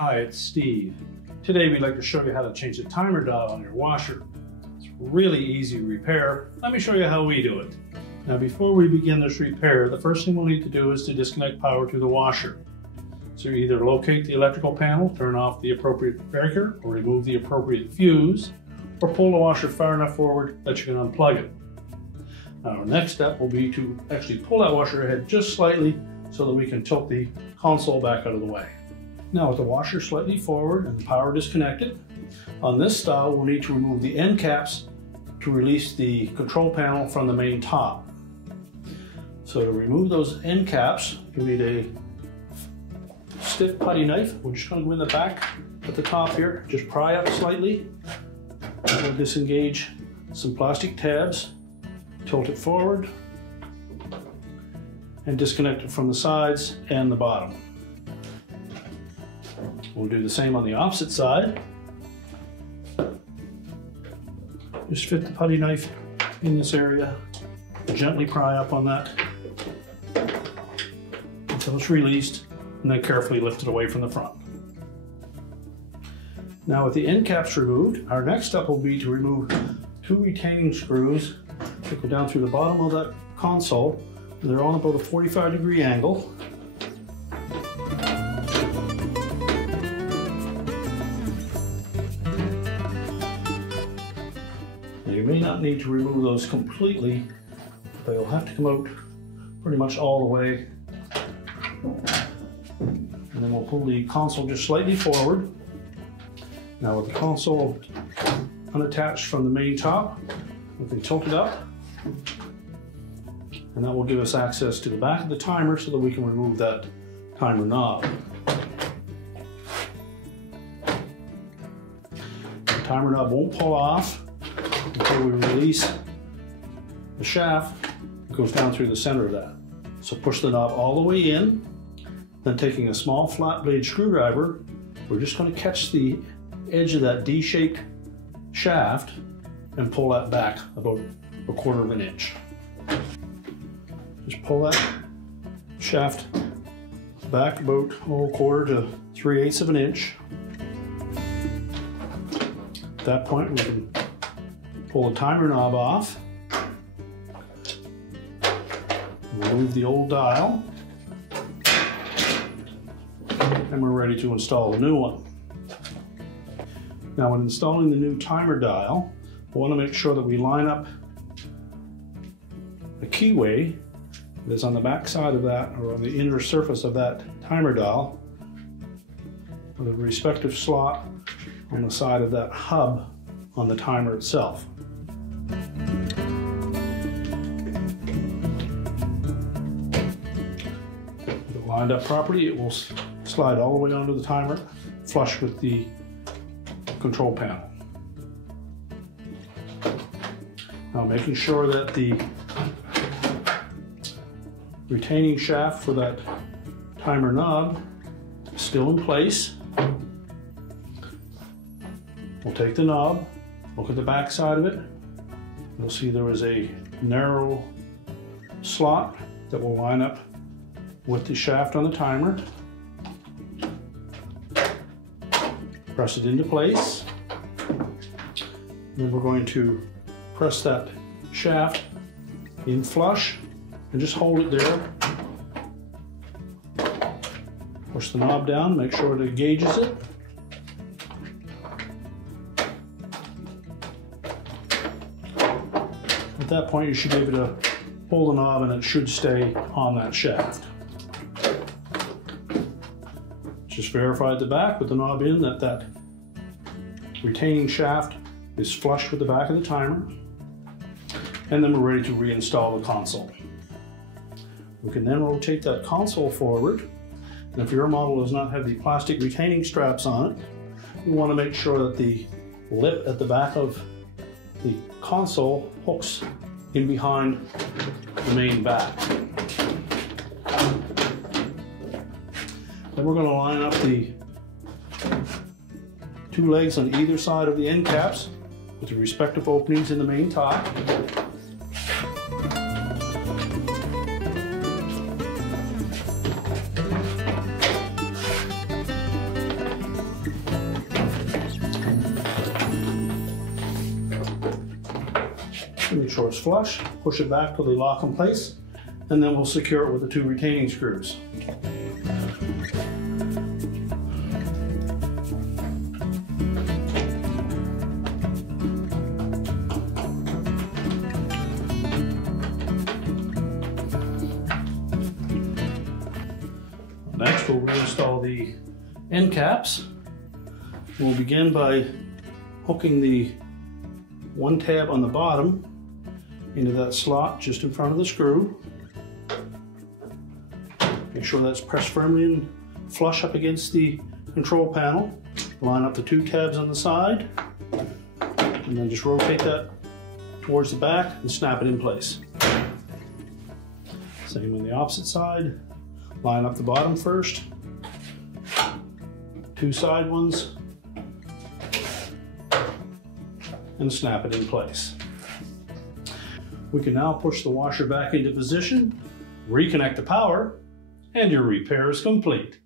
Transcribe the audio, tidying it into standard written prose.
Hi, it's Steve. Today we'd like to show you how to change the timer dial on your washer. It's really easy to repair. Let me show you how we do it. Now before we begin this repair, the first thing we'll need to do is to disconnect power to the washer. So you either locate the electrical panel, turn off the appropriate breaker, or remove the appropriate fuse, or pull the washer far enough forward that you can unplug it. Now our next step will be to actually pull that washer ahead just slightly so that we can tilt the console back out of the way. Now with the washer slightly forward and the power disconnected, on this style we'll need to remove the end caps to release the control panel from the main top. So to remove those end caps, you need a stiff putty knife. We're just going to go in the back at the top here, just pry up slightly. We'll disengage some plastic tabs, tilt it forward, and disconnect it from the sides and the bottom. We'll do the same on the opposite side. Just fit the putty knife in this area, gently pry up on that until it's released, and then carefully lift it away from the front. Now with the end caps removed, our next step will be to remove two retaining screws that go down through the bottom of that console. They're on about a 45-degree angle. You may not need to remove those completely, but you'll have to come out pretty much all the way. And then we'll pull the console just slightly forward. Now with the console unattached from the main top, we can tilt it up. And that will give us access to the back of the timer so that we can remove that timer knob. The timer knob won't pull off until we release the shaft. It goes down through the center of that. So push the knob all the way in, then taking a small flat blade screwdriver, we're just going to catch the edge of that D-shaped shaft and pull that back about 1/4 inch. Just pull that shaft back about 1/4 to 3/8 inch. At that point we can pull the timer knob off, remove the old dial, and we're ready to install the new one. Now when installing the new timer dial, we want to make sure that we line up the keyway that is on the back side of that, or on the inner surface of that timer dial, with a respective slot on the side of that hub on the timer itself. With it lined up properly, it will slide all the way onto the timer, flush with the control panel. Now making sure that the retaining shaft for that timer knob is still in place. We'll take the knob, look at the back side of it. You'll see there is a narrow slot that will line up with the shaft on the timer. Press it into place. Then we're going to press that shaft in flush and just hold it there. Push the knob down, make sure it engages it. At that point you should be able to pull the knob and it should stay on that shaft. Just verify at the back with the knob in that that retaining shaft is flush with the back of the timer. And then we're ready to reinstall the console. We can then rotate that console forward. And if your model does not have the plastic retaining straps on it, we want to make sure that the lip at the back of the console hooks in behind the main back. Then we're going to line up the two legs on either side of the end caps with the respective openings in the main top. Make sure it's flush, push it back till they lock in place, and then we'll secure it with the 2 retaining screws. Next, we'll reinstall the end caps. We'll begin by hooking the 1 tab on the bottom into that slot just in front of the screw. Make sure that's pressed firmly and flush up against the control panel. Line up the 2 tabs on the side, and then just rotate that towards the back and snap it in place. Same on the opposite side. Line up the bottom first, 2 side ones, and snap it in place. We can now push the washer back into position, reconnect the power, and your repair is complete.